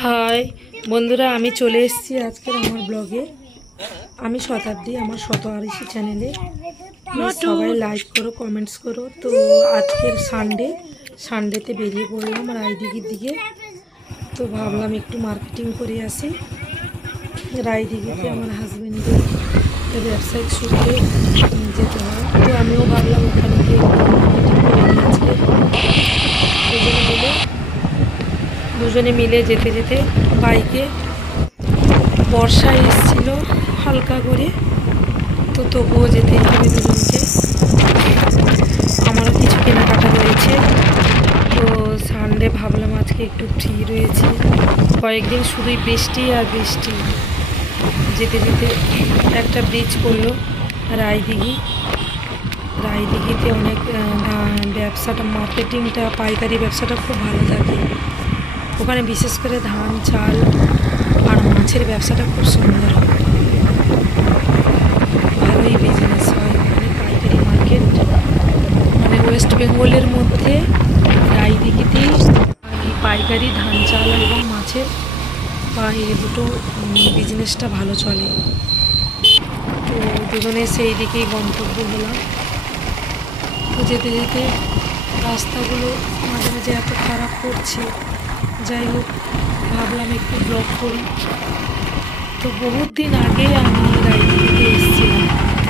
High বন্ধুরা, আমি চলে এসেছি আজকের আমার ব্লগে। আমি শতাব্দী, আমার শত আরিসি চ্যানেলে সবাই লাইক করো, কমেন্টস করো। তো আজকের সানডেতে বেরিয়ে পড়লাম রায়দিঘির দিকে। তো ভাবলাম একটু মার্কেটিং করে আসি। রায়দিঘিতে আমার হাজব্যান্ডের ব্যবসায়িক সূত্রে যেতে হয়, তো আমিও ভাবলাম ওখানে গিয়ে মার্কেটিং করে নিই আজকে। দুজনে মিলে যেতে যেতে বাইকে বর্ষা এসেছিল হালকা করে, তো তবুও যেতেই হবে দুজনকে। আমারও কিছু কেনাকাটা রয়েছে, তো সানডে ভাবলাম আজকে একটু ফ্রি রয়েছে। কয়েকদিন শুধুই বৃষ্টি আর বৃষ্টি। যেতে যেতে একটা ব্রিজ করলো রায়দিঘিতে অনেক ব্যবসাটা, মার্কেটিংটা, পাইকারি ব্যবসাটা খুব ভালো থাকে ওখানে। বিশেষ করে ধান, চাল আর মাছের ব্যবসাটা খুব সুন্দর হয়, ভালোই বিজনেস হয় ওখানে। পাইকারি মার্কেট মানে ওয়েস্ট বেঙ্গলের মধ্যে রায়দিঘিতেই পাইকারি ধান, চাল এবং মাছের এই দুটো বিজনেসটা ভালো চলে। তো দুজনে সেই দিকেই গন্তব্য হলাম। তো যেতে যেতে রাস্তাগুলো মাঝে মাঝে এত খারাপ করছে, যাই হোক ভাবলাম একটু ব্লগ করি। তো বহুত দিন আগে আমি রায়দিঘিতে এসেছিলাম,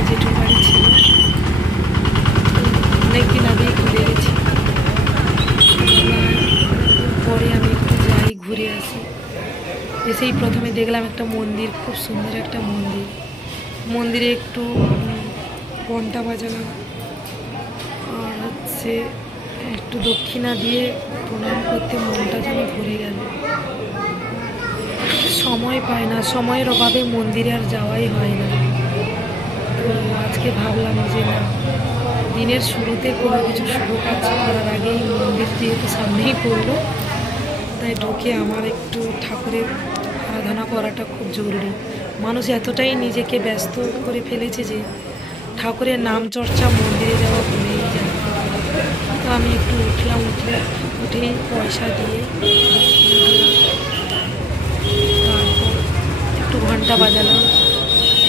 জেঠুর বাড়ি ছিল, অনেক দিন আগেই ঘুরে গেছি। পরে আমি একটু যাই, ঘুরে আসি। এসেই প্রথমে দেখলাম একটা মন্দির, খুব সুন্দর একটা মন্দির। মন্দিরে একটু ঘন্টা বাজালাম আর হচ্ছে একটু দক্ষিণা দিয়ে প্রণাম করতে মনটা যেন ভরে গেল। সময় পায় না, সময়ের অভাবে মন্দিরে আর যাওয়াই হয় না। তো আজকে ভাবলাম যে না, দিনের শুরুতে কোনো কিছু শুভ কাজ করার আগেই মন্দির যেহেতু সামনেই পড়লো, তাই ঢুকে আমার একটু ঠাকুরের আরাধনা করাটা খুব জরুরি। মানুষ এতটাই নিজেকে ব্যস্ত করে ফেলেছে যে ঠাকুরের নাম চর্চা, মন্দিরে যাওয়া ভুলেই যায়। তো আমি একটু উঠেই পয়সা দিয়ে তারপর একটু ঘন্টা বাজালাম।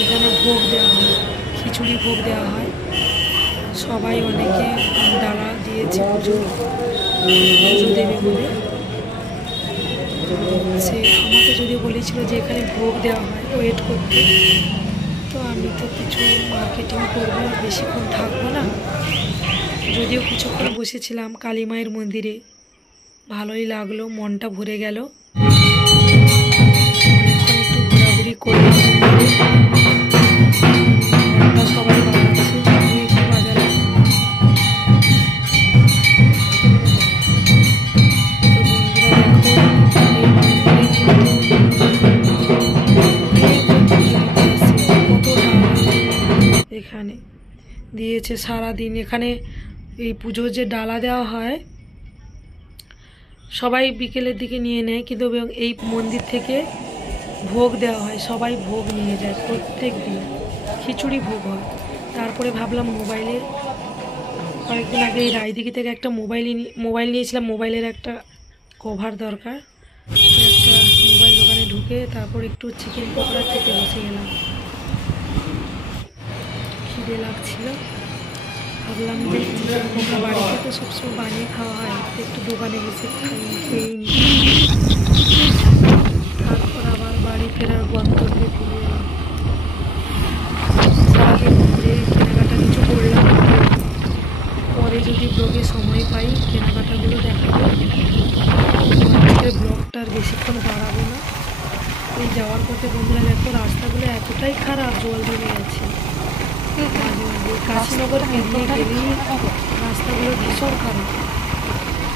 এখানে ভোগ দেওয়া হয়, খিচুড়ি ভোগ দেওয়া হয়। সবাই অনেকে ডালা দিয়েছে পুজো দেবে বলে। সে আমাকে যদি বলেছিল যে এখানে ভোগ দেওয়া হয়, ওয়েট করতে। তো আমি তো কিছু মার্কেটিং করবো, বেশিক্ষণ থাকবো না। যদিও কিছুক্ষণ বসেছিলাম কালী মায়ের মন্দিরে, ভালোই লাগলো, মনটা ভরে গেল। একটু ঘোরাঘুরি করলাম মন্দিরে, সবাই বাজাচ্ছে, আমি একটু বাজালাম। এখানে দিয়েছে সারাদিন। এখানে এই পুজোর যে ডালা দেওয়া হয় সবাই বিকেলের দিকে নিয়ে নেয়, কিন্তু এই মন্দির থেকে ভোগ দেওয়া হয়, সবাই ভোগ নিয়ে যায় প্রত্যেক দিন। খিচুড়ি ভোগ হয়। তারপরে ভাবলাম কয়েকদিন আগে এই রায়দিঘি থেকে একটা মোবাইল নিয়েছিলাম, মোবাইলের একটা কভার দরকার। একটা মোবাইল দোকানে ঢুকে তারপর একটু চিকেন পকোড়া খেতে বসে গেলাম। খিদে লাগছিল, ভাবলাম যে চিকেন পকোড়া বাড়িতে তো সবসময় বানিয়ে খাওয়া হয়, একটু দোকানে বসে খেয়ে নিই। তারপর আবার বাড়ি ফেরার গন্তব্যে ফিরে এলাম। সারাদিন ঘুরে কেনাকাটা কিছু করলাম, পরে যদি ব্লগে সময় পাই কেনাকাটাগুলো দেখাবো। আজকের ব্লগটা আর বেশিক্ষণ বাড়াবো না। এই যাওয়ার পথে বন্ধুরা দেখো রাস্তাগুলো এতটাই খারাপ, জল জমে গেছে মাঝে মাঝে। কাশীনগর পেরিয়ে গেলেই রাস্তাগুলো ভীষণ খারাপ,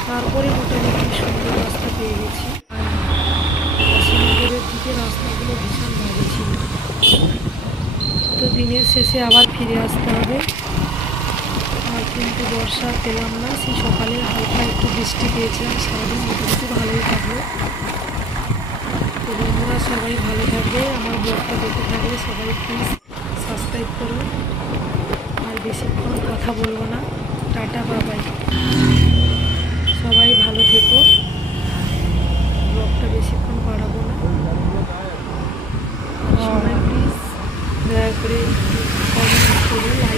তারপরে মোটামুটি সুন্দর রাস্তা পেয়ে গেছি। আর কাশীনগরের দিকে রাস্তাগুলো ভীষণ ভালো ছিল। তো দিনের শেষে আবার ফিরে আসতে হবে। আর কিন্তু বর্ষা পেলাম না, সেই সকালে হালকা একটু বৃষ্টি পেয়েছিলাম। সারাদিন মোটামুটি ভালোই থাকলো। তো বন্ধুরা সবাই ভালো থাকবে, আমার ব্লগটা দেখে থাকলে সবাই প্লিজ সাবস্ক্রাইব করুন। আর বেশিক্ষণ কথা বলবো না, টাটা, বাই বাই। সবাই ভালো থেকো। করে লাইক